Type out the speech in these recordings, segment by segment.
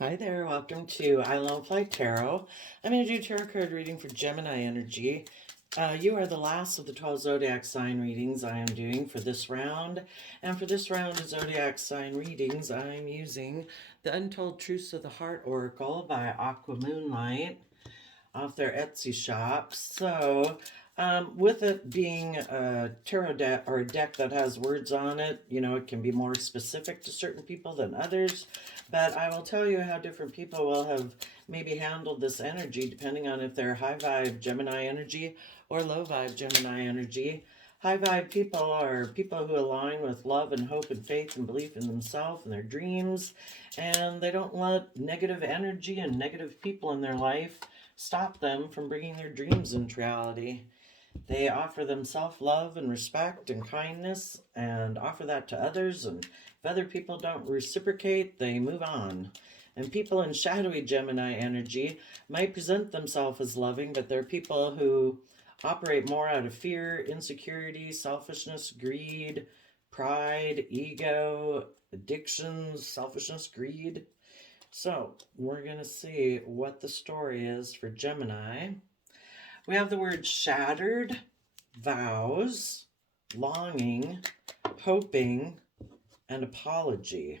Hi there, welcome to I Love Fly Tarot. I'm going to do tarot card reading for Gemini energy. You are the last of the 12 zodiac sign readings I am doing for this round. And for this round of zodiac sign readings, I'm using the Untold Truths of the Heart Oracle by Aqua Moonlight off their Etsy shop. So, with it being a tarot deck or a deck that has words on it, it can be more specific to certain people than others. But I will tell you how different people will have maybe handled this energy depending on if they're high vibe Gemini energy or low vibe Gemini energy. High vibe people are people who align with love and hope and faith and belief in themselves and their dreams, and they don't let negative energy and negative people in their life stop them from bringing their dreams into reality. They offer them self-love and respect and kindness and offer that to others, and if other people don't reciprocate, they move on. And people in shadowy Gemini energy might present themselves as loving, but they're people who operate more out of fear, insecurity, selfishness, greed, pride, ego, addictions, selfishness, greed. So we're going to see what the story is for Gemini. We have the word shattered, vows, longing, hoping, and apology.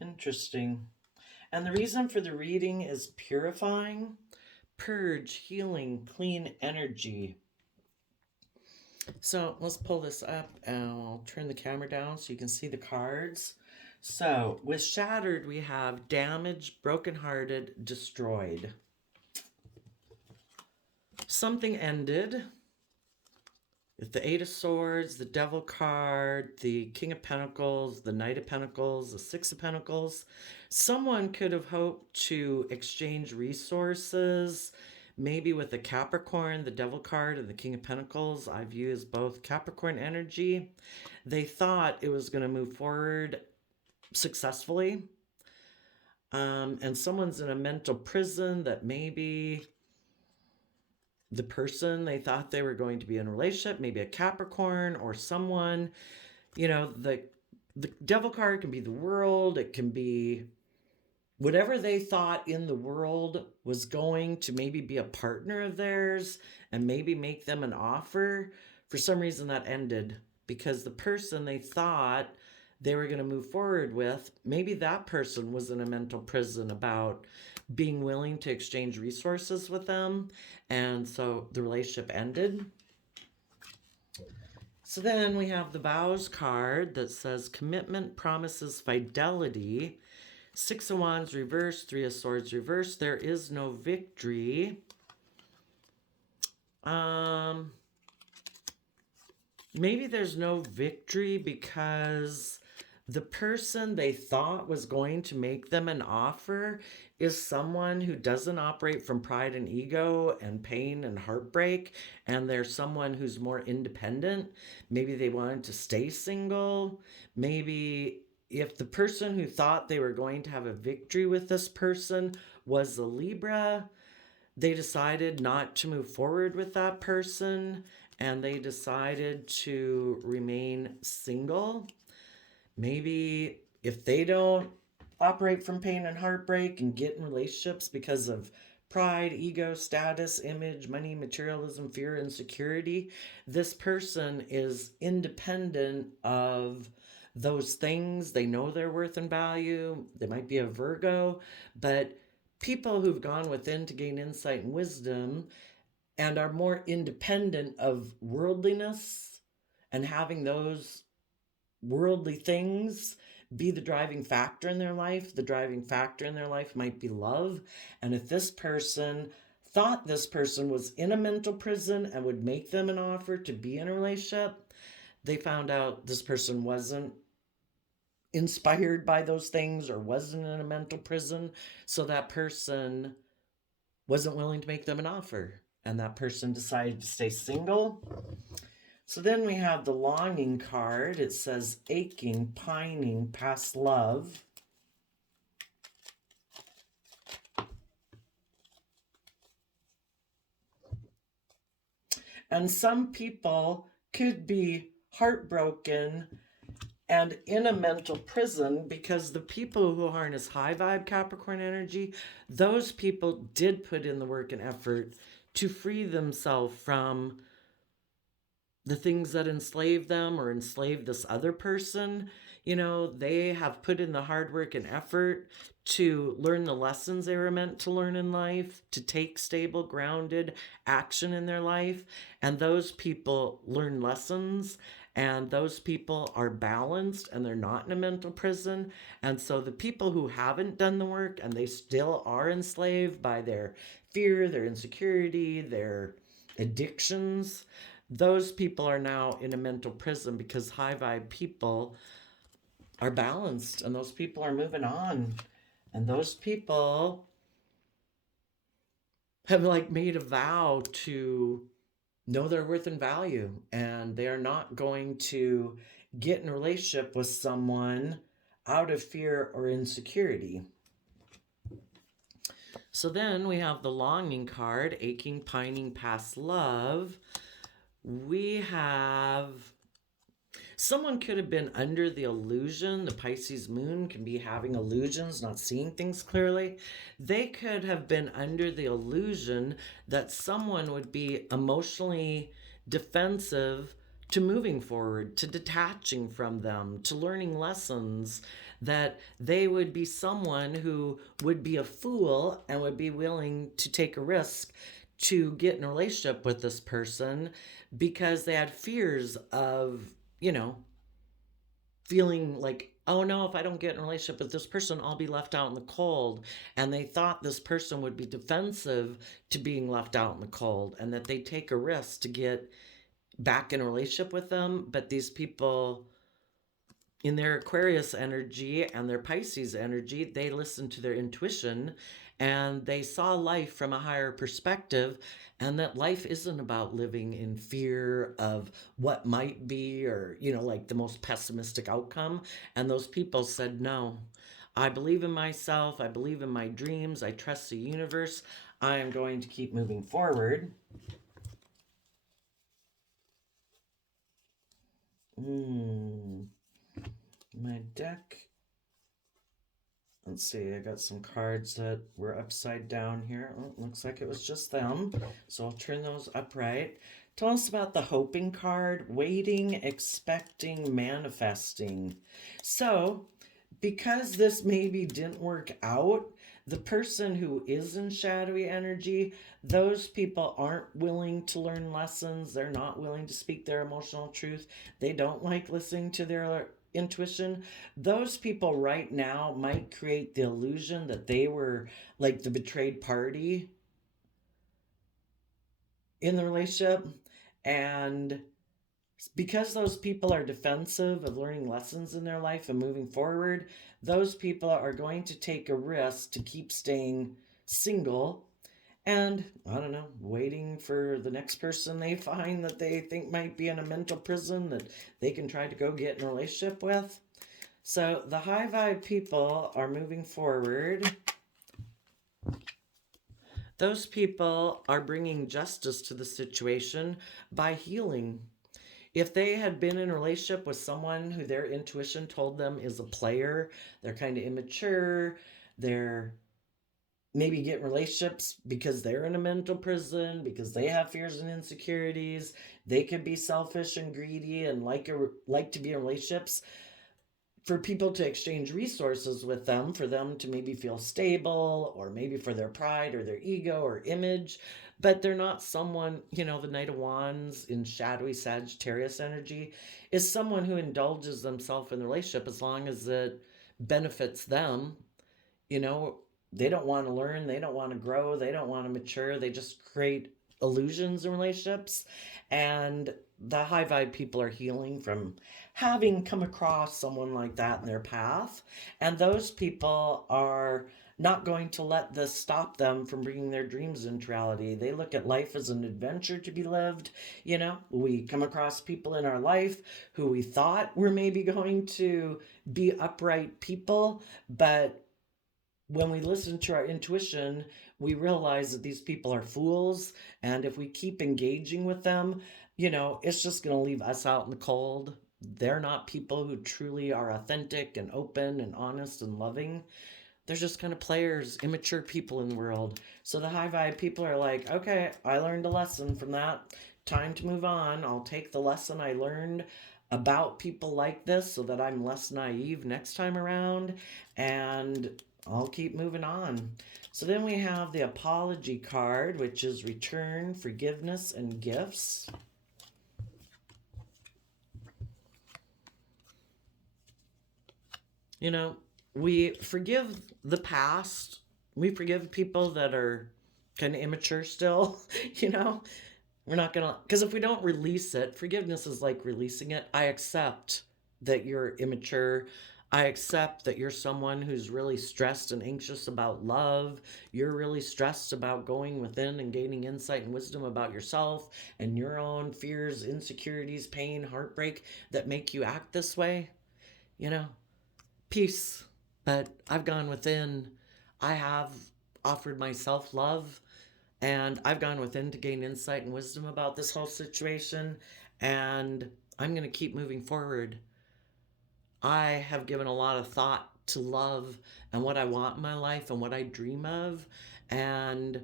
Interesting. And the reason for the reading is purifying, purge, healing, clean energy. So let's pull this up and I'll turn the camera down so you can see the cards. So with shattered, we have damaged, brokenhearted, destroyed. Something ended. With the Eight of Swords, the Devil card, the King of Pentacles, the Knight of Pentacles, the Six of Pentacles. Someone could have hoped to exchange resources, maybe with the Capricorn, the Devil card, and the King of Pentacles. I've used both Capricorn energy. They thought it was going to move forward successfully. And someone's in a mental prison that maybe the person they thought they were going to be in a relationship, maybe a Capricorn or someone, the Devil card can be the world. It can be whatever they thought in the world was going to maybe be a partner of theirs and maybe make them an offer. For some reason that ended because the person they thought they were going to move forward with, maybe that person was in a mental prison about being willing to exchange resources with them, and so the relationship ended. So then we have the vows card that says commitment, promises, fidelity. Six of Wands reversed, Three of Swords reversed. There is no victory. Maybe there's no victory because the person they thought was going to make them an offer is someone who doesn't operate from pride and ego and pain and heartbreak, and they're someone who's more independent. Maybe they wanted to stay single. Maybe if the person who thought they were going to have a victory with this person was a Libra, they decided not to move forward with that person and they decided to remain single. Maybe if they don't operate from pain and heartbreak and get in relationships because of pride, ego, status, image, money, materialism, fear, insecurity, this person is independent of those things. They know their worth and value. They might be a Virgo, but people who've gone within to gain insight and wisdom and are more independent of worldliness and having those worldly things be the driving factor in their life. The driving factor in their life might be love. And if this person thought this person was in a mental prison and would make them an offer to be in a relationship, they found out this person wasn't inspired by those things or wasn't in a mental prison. So that person wasn't willing to make them an offer. And that person decided to stay single. So then we have the longing card. It says aching, pining, past love. And some people could be heartbroken and in a mental prison, because the people who harness high vibe Capricorn energy, those people did put in the work and effort to free themselves from the things that enslave them or enslave this other person. They have put in the hard work and effort to learn the lessons they were meant to learn in life, to take stable, grounded action in their life. And those people learn lessons, and those people are balanced and they're not in a mental prison. And so the people who haven't done the work and they still are enslaved by their fear, their insecurity, their addictions, those people are now in a mental prison because high vibe people are balanced and those people are moving on. And those people have like made a vow to know their worth and value, and they are not going to get in a relationship with someone out of fear or insecurity. So then we have the longing card, aching, pining, past love. We have someone could have been under the illusion. The Pisces moon can be having illusions, not seeing things clearly. They could have been under the illusion that someone would be emotionally defensive to moving forward, to detaching from them, to learning lessons, that they would be someone who would be a fool and would be willing to take a risk to get in a relationship with this person because they had fears of, feeling like, oh no, if I don't get in a relationship with this person, I'll be left out in the cold. And they thought this person would be defensive to being left out in the cold and that they take a risk to get back in a relationship with them. But these people, in their Aquarius energy and their Pisces energy, they listened to their intuition and they saw life from a higher perspective, and that life isn't about living in fear of what might be, or like the most pessimistic outcome. And those people said, no, I believe in myself, I believe in my dreams, I trust the universe, I am going to keep moving forward. My deck, let's see, I got some cards that were upside down here. Oh, looks like it was just them. So I'll turn those upright. Tell us about the hoping card, waiting, expecting, manifesting. So, because this maybe didn't work out, the person who is in shadowy energy, those people aren't willing to learn lessons. They're not willing to speak their emotional truth. They don't like listening to their intuition. Those people right now might create the illusion that they were like the betrayed party in the relationship. And because those people are defensive of learning lessons in their life and moving forward, those people are going to take a risk to keep staying single and, I don't know, waiting for the next person they find that they think might be in a mental prison that they can try to go get in a relationship with. So the high vibe people are moving forward. Those people are bringing justice to the situation by healing. If they had been in a relationship with someone who their intuition told them is a player, they're kind of immature, they're maybe get relationships because they're in a mental prison, because they have fears and insecurities, they could be selfish and greedy and like to be in relationships for people to exchange resources with them, for them to maybe feel stable, or maybe for their pride or their ego or image. But they're not someone, the Knight of Wands in shadowy Sagittarius energy is someone who indulges themselves in the relationship as long as it benefits them. They don't want to learn, they don't want to grow, they don't want to mature, they just create illusions in relationships. And the high vibe people are healing from having come across someone like that in their path. And those people are not going to let this stop them from bringing their dreams into reality. They look at life as an adventure to be lived. We come across people in our life who we thought were maybe going to be upright people, but when we listen to our intuition, we realize that these people are fools. And if we keep engaging with them, it's just going to leave us out in the cold. they're not people who truly are authentic and open and honest and loving. They're just kind of players, immature people in the world. So the high vibe people are like, okay, I learned a lesson from that. Time to move on. I'll take the lesson I learned about people like this so that I'm less naive next time around, and I'll keep moving on. So then we have the apology card, which is return, forgiveness, and gifts. You know, we forgive the past. We forgive people that are kind of immature still, you know? We're not going to, because if we don't release it, forgiveness is like releasing it. I accept that you're immature. I accept that you're someone who's really stressed and anxious about love. You're really stressed about going within and gaining insight and wisdom about yourself and your own fears, insecurities, pain, heartbreak that make you act this way. You know, peace. But I've gone within. I have offered myself love, and I've gone within to gain insight and wisdom about this whole situation. And I'm going to keep moving forward. I have given a lot of thought to love and what I want in my life and what I dream of. And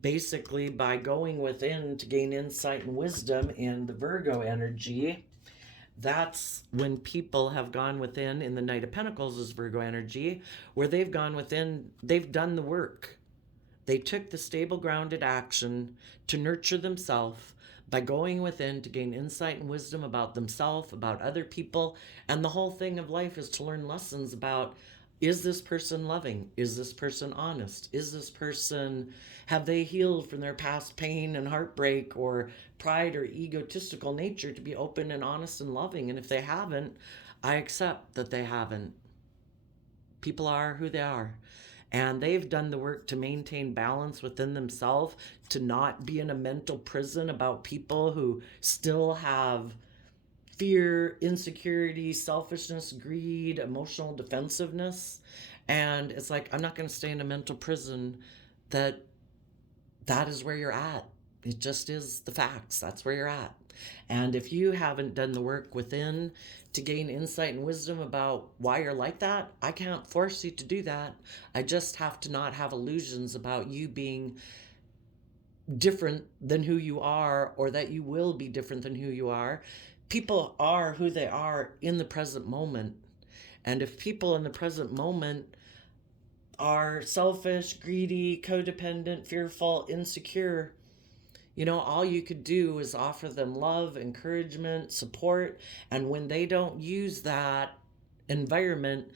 basically, by going within to gain insight and wisdom in the Virgo energy, that's when people have gone within. In the Knight of Pentacles is Virgo energy, where they've gone within, they've done the work. They took the stable, grounded action to nurture themselves by going within to gain insight and wisdom about themselves, about other people. And the whole thing of life is to learn lessons about, is this person loving? Is this person honest? Is this person, have they healed from their past pain and heartbreak or pride or egotistical nature to be open and honest and loving? And if they haven't, I accept that they haven't. People are who they are. And they've done the work to maintain balance within themselves, to not be in a mental prison about people who still have fear, insecurity, selfishness, greed, emotional defensiveness. And it's like, I'm not going to stay in a mental prison that is where you're at. It just is the facts. That's where you're at. And if you haven't done the work within to gain insight and wisdom about why you're like that, I can't force you to do that. I just have to not have illusions about you being different than who you are, or that you will be different than who you are. People are who they are in the present moment. And if people in the present moment are selfish, greedy, codependent, fearful, insecure, you know, all you could do is offer them love, encouragement, support. And when they don't use that environment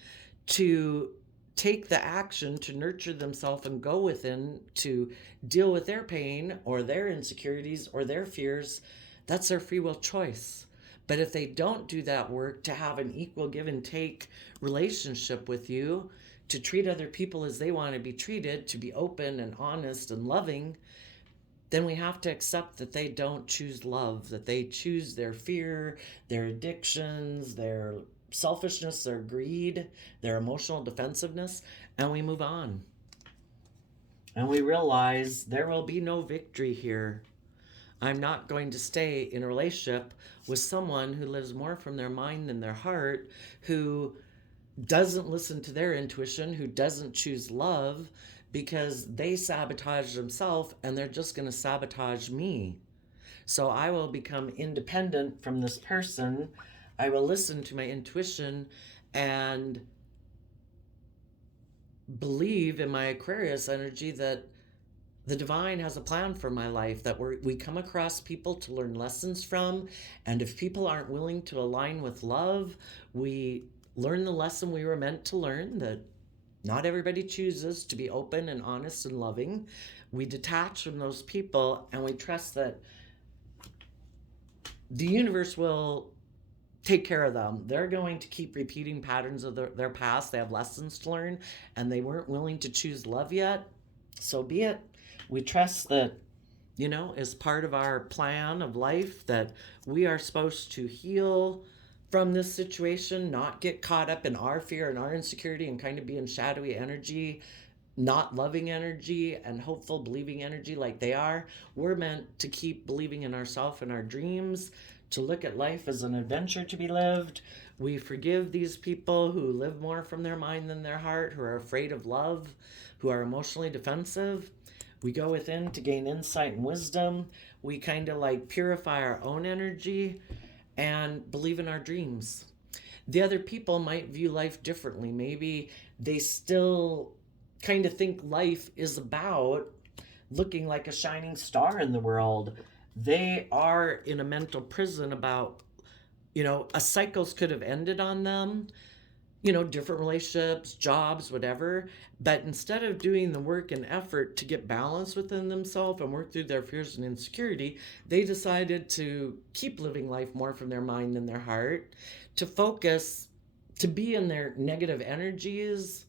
to take the action to nurture themselves and go within to deal with their pain or their insecurities or their fears, that's their free will choice. But if they don't do that work to have an equal give and take relationship with you, to treat other people as they want to be treated, to be open and honest and loving, then we have to accept that they don't choose love, that they choose their fear, their addictions, their selfishness, their greed, their emotional defensiveness, and we move on. And we realize there will be no victory here. I'm not going to stay in a relationship with someone who lives more from their mind than their heart, who doesn't listen to their intuition, who doesn't choose love, because they sabotage themselves and they're just going to sabotage me. So I will become independent from this person. I will listen to my intuition and believe in my Aquarius energy that the divine has a plan for my life, that we come across people to learn lessons from. And if people aren't willing to align with love, we learn the lesson we were meant to learn, that not everybody chooses to be open and honest and loving. We detach from those people and we trust that the universe will take care of them. They're going to keep repeating patterns of their past. They have lessons to learn and they weren't willing to choose love yet. So be it. We trust that, you know, as part of our plan of life, that we are supposed to heal from this situation, not get caught up in our fear and our insecurity and kind of be in shadowy energy, not loving energy and hopeful, believing energy like they are. We're meant to keep believing in ourselves and our dreams, to look at life as an adventure to be lived. We forgive these people who live more from their mind than their heart, who are afraid of love, who are emotionally defensive. We go within to gain insight and wisdom. We kind of like purify our own energy and believe in our dreams. The other people might view life differently. Maybe they still kind of think life is about looking like a shining star in the world. They are in a mental prison about, a cycles could have ended on them, different relationships, jobs, whatever. But instead of doing the work and effort to get balance within themselves and work through their fears and insecurity, they decided to keep living life more from their mind than their heart, to focus, to be in their negative energies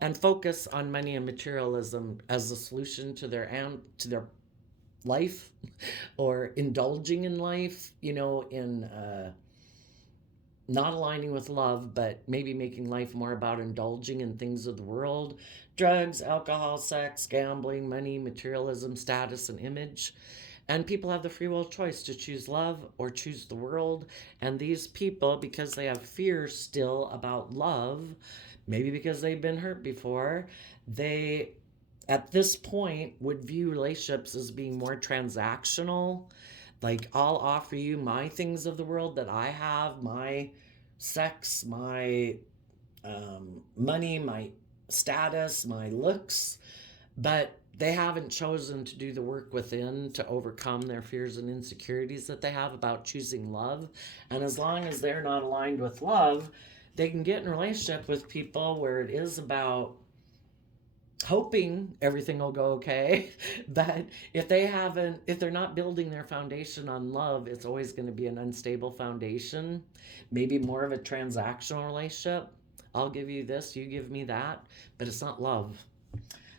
and focus on money and materialism as a solution to their life, or indulging in life, in not aligning with love, but maybe making life more about indulging in things of the world: drugs, alcohol, sex, gambling, money, materialism, status, and image. And people have the free will choice to choose love or choose the world. And these people, because they have fear still about love, maybe because they've been hurt before, they at this point would view relationships as being more transactional. Like, I'll offer you my things of the world that I have, my sex, my money, my status, my looks, but they haven't chosen to do the work within to overcome their fears and insecurities that they have about choosing love. And as long as they're not aligned with love, they can get in a relationship with people where it is about hoping everything will go okay. But if they're not building their foundation on love, it's always going to be an unstable foundation, maybe more of a transactional relationship. I'll give you this, you give me that, but it's not love.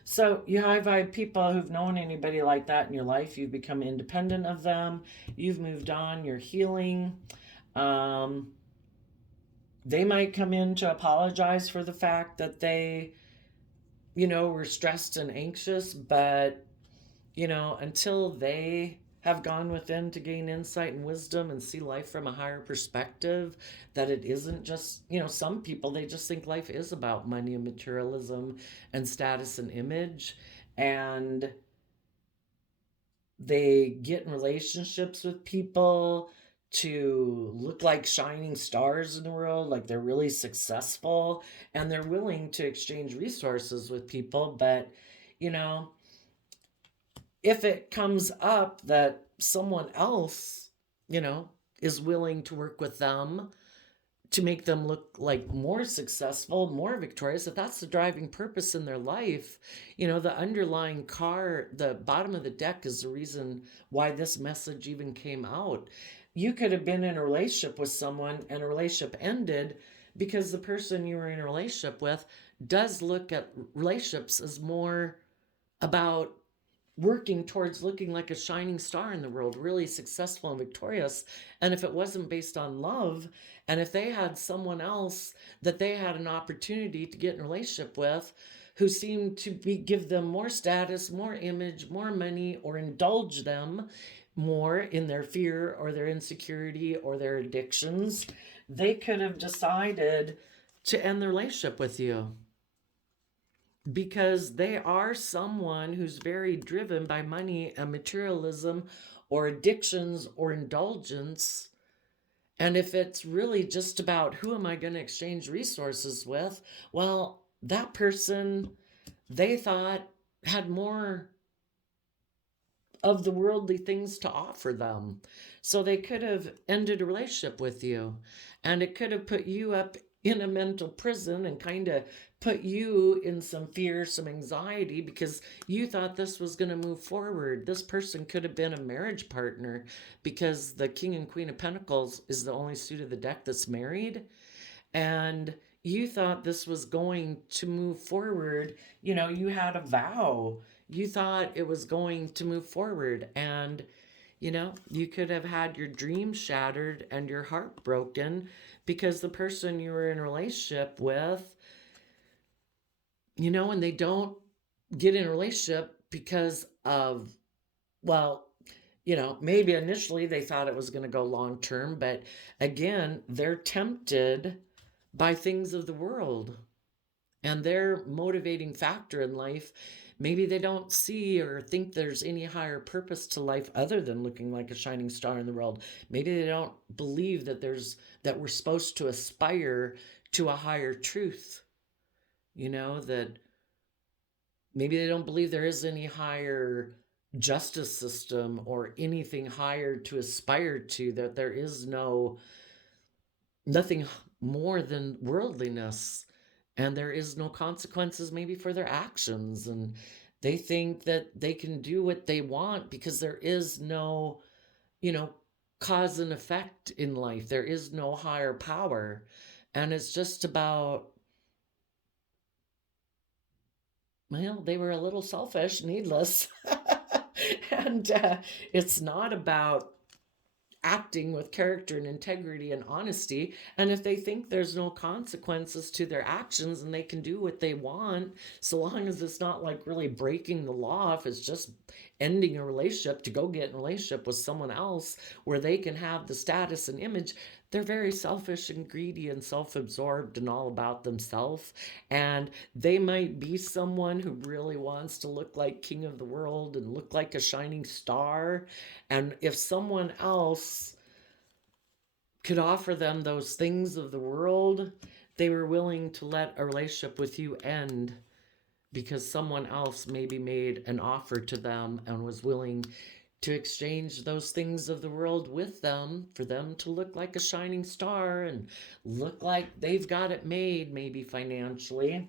So you high vibe people who've known anybody like that in your life, you've become independent of them, you've moved on, you're healing. They might come in to apologize for the fact that they were stressed and anxious, but, until they have gone within to gain insight and wisdom and see life from a higher perspective, that it isn't just, some people, they just think life is about money and materialism and status and image. And they get in relationships with people to look like shining stars in the world, like they're really successful, and they're willing to exchange resources with people. But, if it comes up that someone else, is willing to work with them to make them look like more successful, more victorious, if that's the driving purpose in their life, the underlying car, the bottom of the deck is the reason why this message even came out. You could have been in a relationship with someone and a relationship ended because the person you were in a relationship with does look at relationships as more about working towards looking like a shining star in the world, really successful and victorious. And if it wasn't based on love, and if they had someone else that they had an opportunity to get in a relationship with who seemed to give them more status, more image, more money, or indulge them more in their fear or their insecurity or their addictions, they could have decided to end the relationship with you, because they are someone who's very driven by money and materialism or addictions or indulgence. And if it's really just about who am I going to exchange resources with, well, that person they thought had more of the worldly things to offer them. So they could have ended a relationship with you, and it could have put you up in a mental prison and kind of put you in some fear, some anxiety, because you thought this was going to move forward. This person could have been a marriage partner, because the King and Queen of Pentacles is the only suit of the deck that's married. And you thought this was going to move forward. You had a vow. You thought it was going to move forward. And, you could have had your dreams shattered and your heart broken because the person you were in a relationship with, and they don't get in a relationship because of, well, maybe initially they thought it was going to go long term, but again, they're tempted by things of the world, and their motivating factor in life, maybe they don't see or think there's any higher purpose to life other than looking like a shining star in the world. Maybe they don't believe that we're supposed to aspire to a higher truth, that maybe they don't believe there is any higher justice system or anything higher to aspire to, that there is nothing more than worldliness, and there is no consequences maybe for their actions, and they think that they can do what they want because there is no you know cause and effect in life. There is no higher power, and it's just about, well, they were a little selfish, needless. And it's not about acting with character and integrity and honesty. And if they think there's no consequences to their actions and they can do what they want, so long as it's not like really breaking the law, if it's just ending a relationship to go get in a relationship with someone else where they can have the status and image, they're very selfish and greedy and self-absorbed and all about themselves. And they might be someone who really wants to look like king of the world and look like a shining star. And if someone else could offer them those things of the world, they were willing to let a relationship with you end because someone else maybe made an offer to them and was willing to exchange those things of the world with them for them to look like a shining star and look like they've got it made, maybe financially.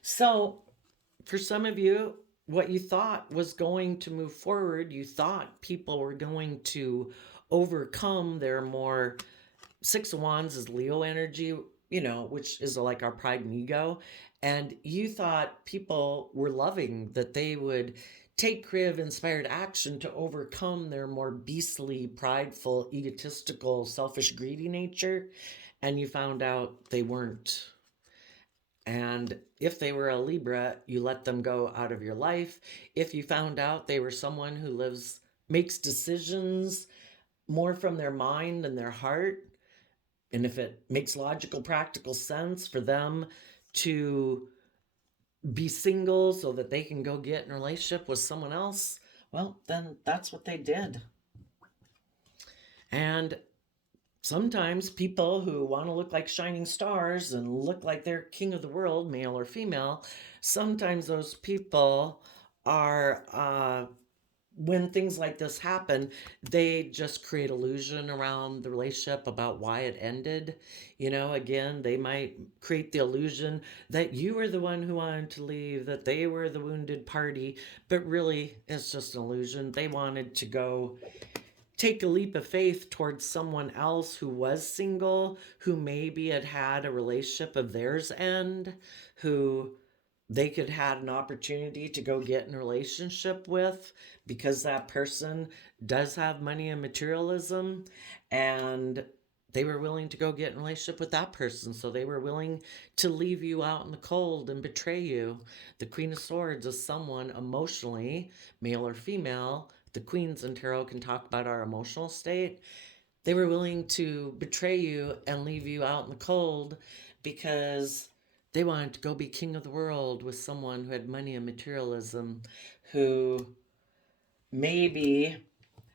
So, for some of you, what you thought was going to move forward, you thought people were going to overcome their more, Six of Wands is Leo energy, which is like our pride and ego. And you thought people were loving, that they would take creative, inspired action to overcome their more beastly, prideful, egotistical, selfish, greedy nature. And you found out they weren't. And if they were a Libra, you let them go out of your life. If you found out they were someone who makes decisions more from their mind than their heart, and if it makes logical, practical sense for them to be single so that they can go get in a relationship with someone else, well, then that's what they did. And sometimes people who want to look like shining stars and look like they're king of the world, male or female, sometimes those people are, when things like this happen, they just create illusion around the relationship about why it ended. Again, they might create the illusion that you were the one who wanted to leave, that they were the wounded party, but really it's just an illusion. They wanted to go take a leap of faith towards someone else who was single, who maybe had had a relationship of theirs end, who they could had an opportunity to go get in a relationship with, because that person does have money and materialism, and they were willing to go get in a relationship with that person. So they were willing to leave you out in the cold and betray you. The Queen of Swords is someone emotionally, male or female. The Queens in tarot can talk about our emotional state. They were willing to betray you and leave you out in the cold because they wanted to go be king of the world with someone who had money and materialism, who maybe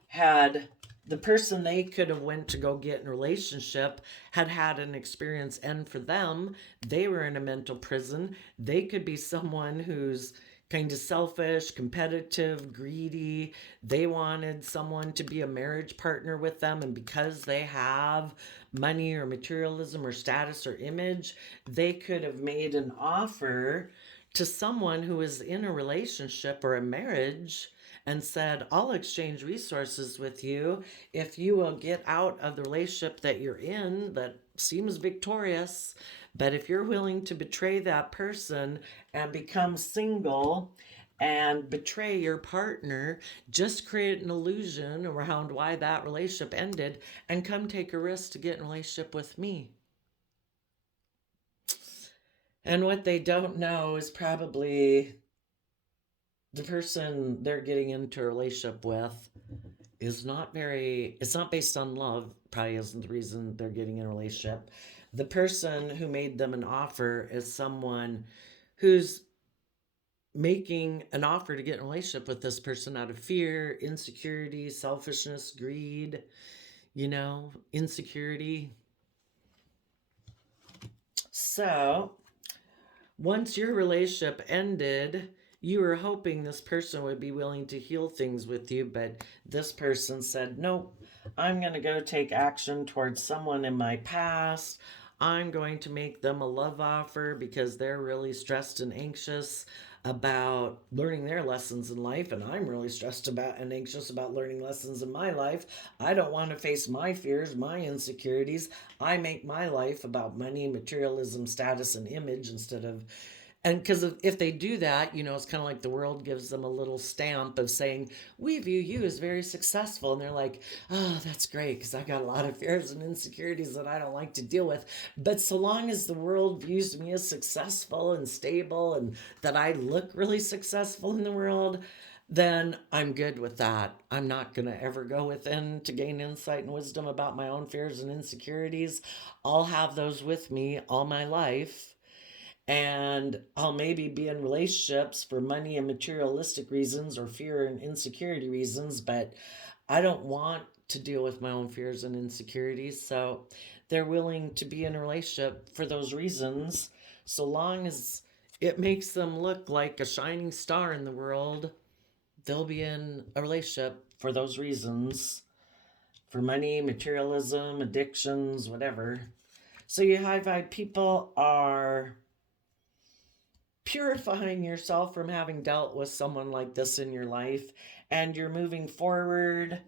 had the person they could have went to go get in a relationship had an experience end for them. They were in a mental prison. They could be someone who's kind of selfish, competitive, greedy. They wanted someone to be a marriage partner with them, and because they have money or materialism or status or image, they could have made an offer to someone who is in a relationship or a marriage and said, I'll exchange resources with you if you will get out of the relationship that you're in that seems victorious. But if you're willing to betray that person and become single and betray your partner, just create an illusion around why that relationship ended and come take a risk to get in a relationship with me. And what they don't know is probably the person they're getting into a relationship with is not very, it's not based on love, probably isn't the reason they're getting in a relationship. The person who made them an offer is someone who's making an offer to get in a relationship with this person out of fear, insecurity, selfishness, greed, insecurity. So, once your relationship ended, you were hoping this person would be willing to heal things with you, but this person said, nope, I'm going to go take action towards someone in my past. I'm going to make them a love offer because they're really stressed and anxious about learning their lessons in life, and I'm really stressed about and anxious about learning lessons in my life. I don't want to face my fears, my insecurities. I make my life about money, materialism, status, and image instead of, and because if they do that, it's kind of like the world gives them a little stamp of saying, we view you as very successful. And they're like, oh, that's great, because I got a lot of fears and insecurities that I don't like to deal with. But so long as the world views me as successful and stable and that I look really successful in the world, then I'm good with that. I'm not going to ever go within to gain insight and wisdom about my own fears and insecurities. I'll have those with me all my life, and I'll maybe be in relationships for money and materialistic reasons or fear and insecurity reasons, but I don't want to deal with my own fears and insecurities. So they're willing to be in a relationship for those reasons, so long as it makes them look like a shining star in the world. They'll be in a relationship for those reasons, for money, materialism, addictions, whatever. So you high vibe people are purifying yourself from having dealt with someone like this in your life, and you're moving forward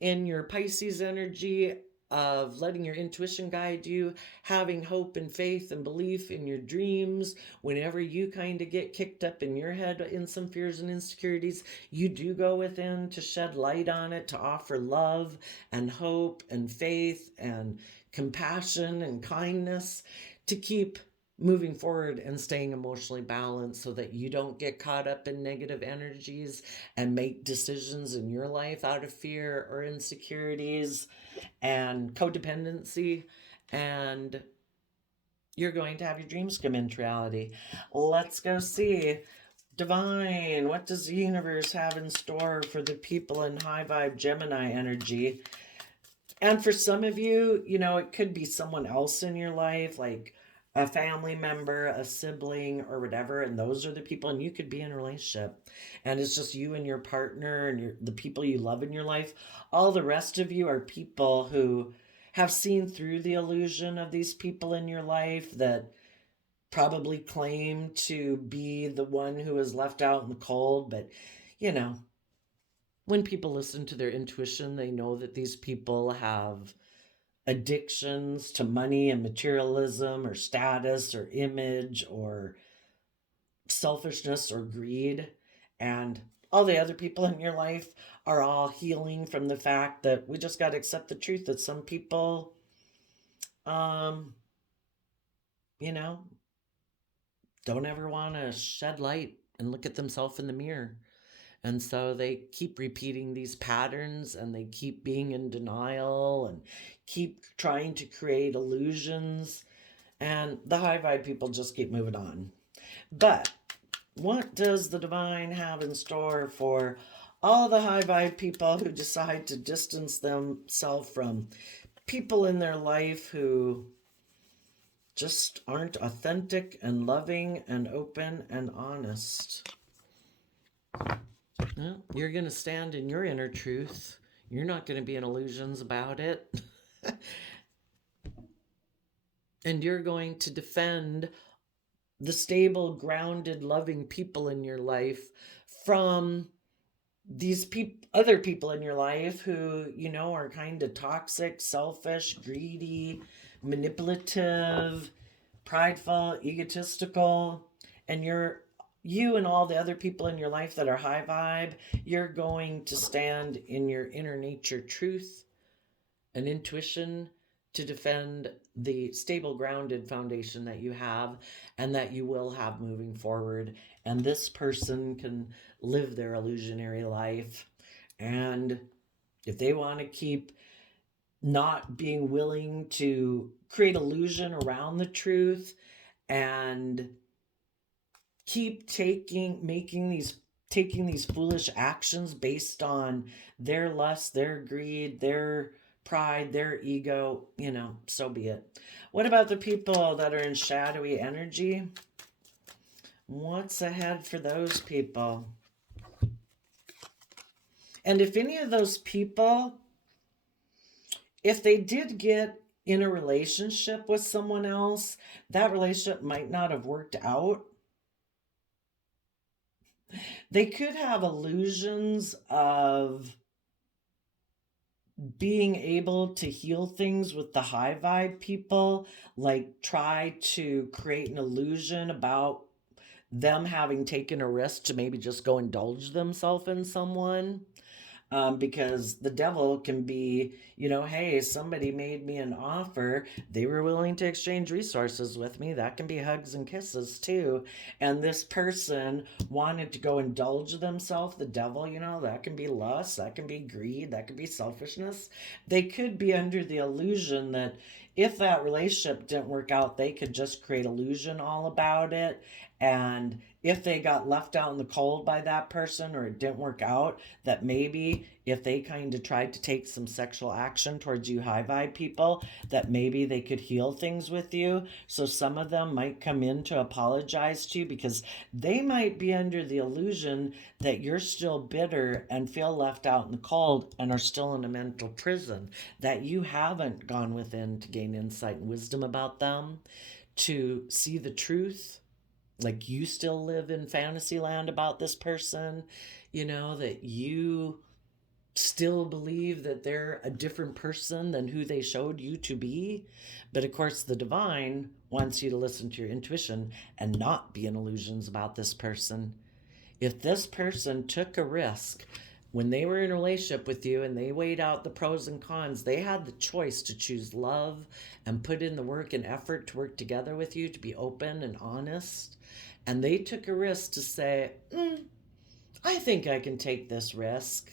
in your Pisces energy of letting your intuition guide you, having hope and faith and belief in your dreams. Whenever you kind of get kicked up in your head in some fears and insecurities, you do go within to shed light on it, to offer love and hope and faith and compassion and kindness, to keep moving forward and staying emotionally balanced so that you don't get caught up in negative energies and make decisions in your life out of fear or insecurities and codependency. And you're going to have your dreams come into reality. Let's go see. Divine, what does the universe have in store for the people in high vibe Gemini energy? And for some of you, it could be someone else in your life, like a family member, a sibling, or whatever. And those are the people, and you could be in a relationship. And it's just you and your partner and the people you love in your life. All the rest of you are people who have seen through the illusion of these people in your life that probably claim to be the one who is left out in the cold. But, when people listen to their intuition, they know that these people have addictions to money and materialism or status or image or selfishness or greed. And all the other people in your life are all healing from the fact that we just got to accept the truth that some people, um, you know, don't ever want to shed light and look at themselves in the mirror. And so they keep repeating these patterns, and they keep being in denial and keep trying to create illusions. And the high vibe people just keep moving on. But what does the divine have in store for all the high vibe people who decide to distance themselves from people in their life who just aren't authentic and loving and open and honest? Well, you're going to stand in your inner truth. You're not going to be in illusions about it. And you're going to defend the stable, grounded, loving people in your life from these other people in your life who, are kind of toxic, selfish, greedy, manipulative, prideful, egotistical. And you and all the other people in your life that are high vibe, you're going to stand in your inner nature truth and intuition to defend the stable, grounded foundation that you have and that you will have moving forward. And this person can live their illusionary life. And if they want to keep not being willing to create illusion around the truth and keep taking these foolish actions based on their lust, their greed, their pride, their ego, so be it. What about the people that are in shadowy energy? What's ahead for those people? And if any of those people, if they did get in a relationship with someone else, that relationship might not have worked out. They could have illusions of being able to heal things with the high vibe people, like try to create an illusion about them having taken a risk to maybe just go indulge themselves in someone. Because the devil can be, hey, somebody made me an offer. They were willing to exchange resources with me. That can be hugs and kisses too. And this person wanted to go indulge themselves. The devil, that can be lust. That can be greed. That could be selfishness. They could be under the illusion that if that relationship didn't work out, they could just create illusion all about it. And if they got left out in the cold by that person or it didn't work out, that maybe if they kind of tried to take some sexual action towards you high vibe people, that maybe they could heal things with you. So some of them might come in to apologize to you because they might be under the illusion that you're still bitter and feel left out in the cold and are still in a mental prison, that you haven't gone within to gain insight and wisdom about them, to see the truth. Like you still live in fantasy land about this person, that you still believe that they're a different person than who they showed you to be. But of course, the divine wants you to listen to your intuition and not be in illusions about this person. If this person took a risk when they were in a relationship with you and they weighed out the pros and cons, they had the choice to choose love and put in the work and effort to work together with you, to be open and honest. And they took a risk to say, I think I can take this risk.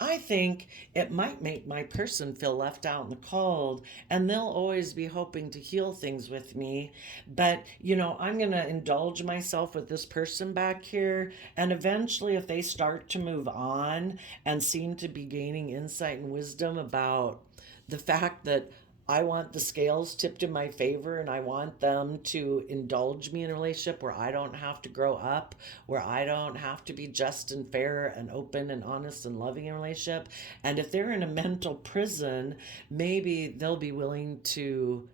I think it might make my person feel left out in the cold, and they'll always be hoping to heal things with me. But, I'm going to indulge myself with this person back here. And eventually, if they start to move on and seem to be gaining insight and wisdom about the fact that I want the scales tipped in my favor and I want them to indulge me in a relationship where I don't have to grow up, where I don't have to be just and fair and open and honest and loving in a relationship. And if they're in a mental prison, maybe they'll be willing to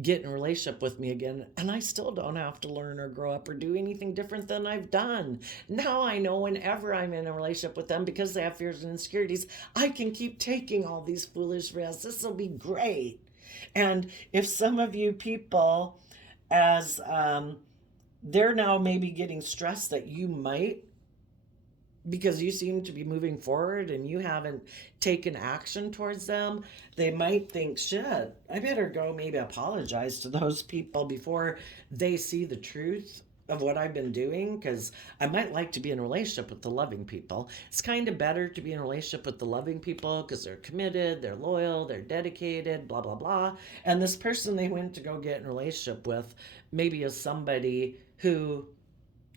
get in a relationship with me again, and I still don't have to learn or grow up or do anything different than I've done. Now I know whenever I'm in a relationship with them, because they have fears and insecurities, I can keep taking all these foolish risks. This will be great. And if some of you people, as they're now maybe getting stressed that you might, because you seem to be moving forward and you haven't taken action towards them, they might think, shit, I better go maybe apologize to those people before they see the truth of what I've been doing, because I might like to be in a relationship with the loving people. It's kind of better to be in a relationship with the loving people because they're committed, they're loyal, they're dedicated, blah, blah, blah. And this person they went to go get in a relationship with maybe is somebody who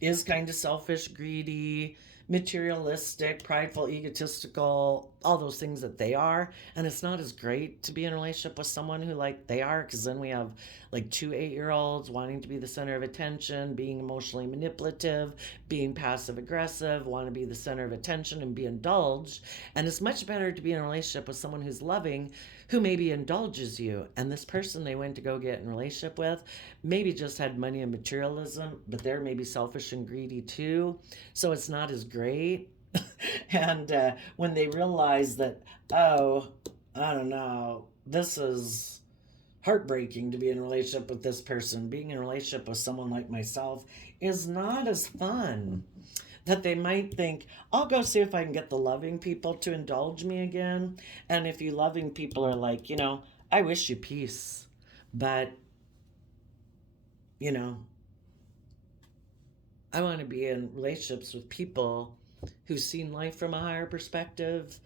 is kind of selfish, greedy, materialistic, prideful, egotistical, all those things that they are. And it's not as great to be in a relationship with someone who like they are, because then we have like 2 8-year-olds wanting to be the center of attention, being emotionally manipulative, being passive aggressive, want to be the center of attention and be indulged. And it's much better to be in a relationship with someone who's loving, who maybe indulges you. And this person they went to go get in a relationship with maybe just had money and materialism, but they're maybe selfish and greedy too. So it's not as great. And when they realize that, oh, I don't know, this is heartbreaking to be in a relationship with this person, being in a relationship with someone like myself is not as fun, that they might think, I'll go see if I can get the loving people to indulge me again. And if you loving people are like, I wish you peace, But, you know, I want to be in relationships with people who've seen life from a higher perspective,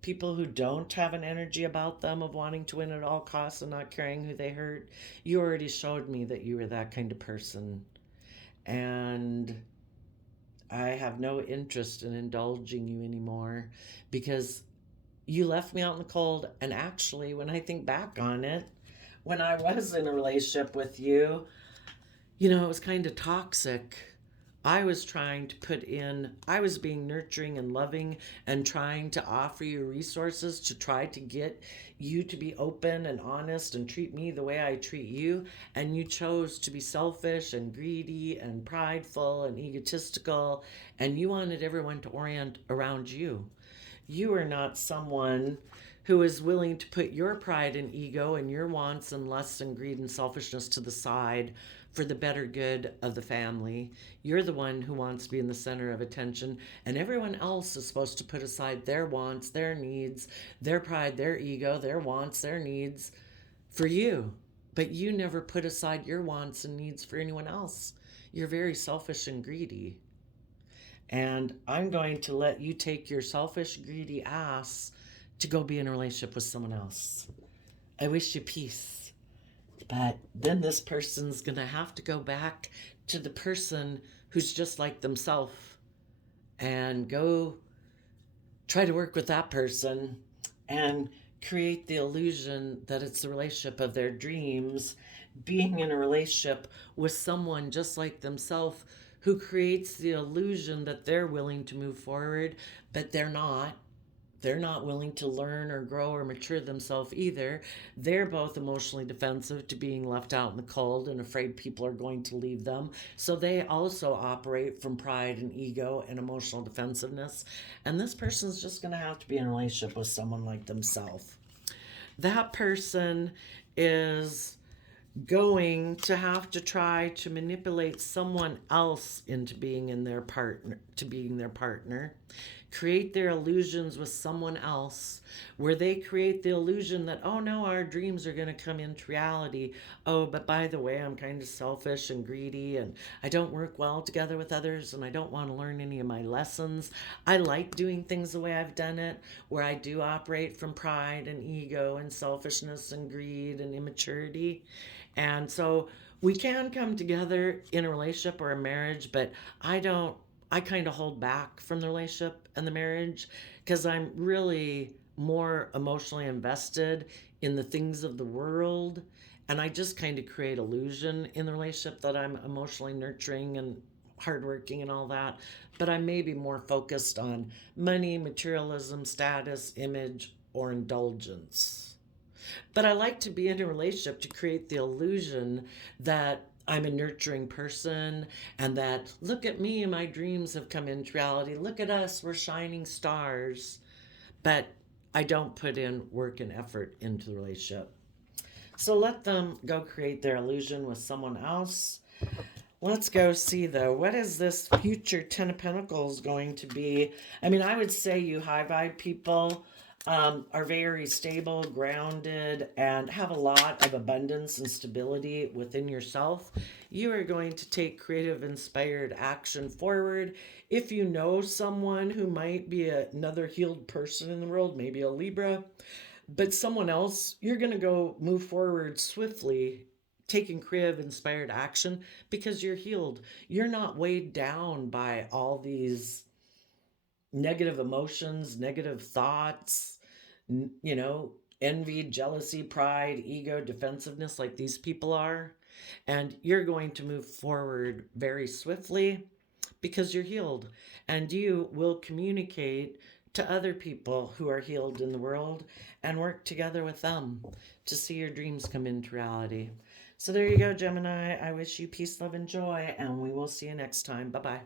people who don't have an energy about them of wanting to win at all costs and not caring who they hurt. You already showed me that you were that kind of person. And I have no interest in indulging you anymore because you left me out in the cold. And actually, when I think back on it, when I was in a relationship with you, it was kind of toxic. I was being nurturing and loving and trying to offer you resources to try to get you to be open and honest and treat me the way I treat you. And you chose to be selfish and greedy and prideful and egotistical. And you wanted everyone to orient around you. You are not someone who is willing to put your pride and ego and your wants and lusts and greed and selfishness to the side for the better good of the family. You're the one who wants to be in the center of attention, and everyone else is supposed to put aside their wants, their needs, their pride, their ego, their wants, their needs for you. But you never put aside your wants and needs for anyone else. You're very selfish and greedy. And I'm going to let you take your selfish, greedy ass to go be in a relationship with someone else. I wish you peace. But then this person's going to have to go back to the person who's just like themselves and go try to work with that person and create the illusion that it's the relationship of their dreams, being in a relationship with someone just like themselves who creates the illusion that they're willing to move forward, but they're not. They're not willing to learn or grow or mature themselves either. They're both emotionally defensive to being left out in the cold and afraid people are going to leave them. So they also operate from pride and ego and emotional defensiveness. And this person's just going to have to be in a relationship with someone like themselves. That person is going to have to try to manipulate someone else into being their partner, create their illusions with someone else, where they create the illusion that, oh no, our dreams are going to come into reality. Oh, but by the way, I'm kind of selfish and greedy, and I don't work well together with others, and I don't want to learn any of my lessons. I like doing things the way I've done it, where I do operate from pride and ego and selfishness and greed and immaturity. And so we can come together in a relationship or a marriage, but I kind of hold back from the relationship and the marriage because I'm really more emotionally invested in the things of the world. And I just kind of create illusion in the relationship that I'm emotionally nurturing and hardworking and all that. But I may be more focused on money, materialism, status, image, or indulgence. But I like to be in a relationship to create the illusion that I'm a nurturing person and that, look at me, my dreams have come into reality. Look at us, we're shining stars. But I don't put in work and effort into the relationship. So let them go create their illusion with someone else. Let's go see, though, what is this future Ten of Pentacles going to be? I mean, I would say you high vibe people are very stable, grounded, and have a lot of abundance and stability within yourself. You are going to take creative, inspired action forward. If you know someone who might be another healed person in the world, maybe a Libra, but someone else, you're going to go move forward swiftly, taking creative, inspired action because you're healed. You're not weighed down by all these negative emotions, negative thoughts, envy, jealousy, pride, ego, defensiveness like these people are. And you're going to move forward very swiftly because you're healed. And you will communicate to other people who are healed in the world and work together with them to see your dreams come into reality. So there you go, Gemini. I wish you peace, love, and joy, and we will see you next time. Bye-bye.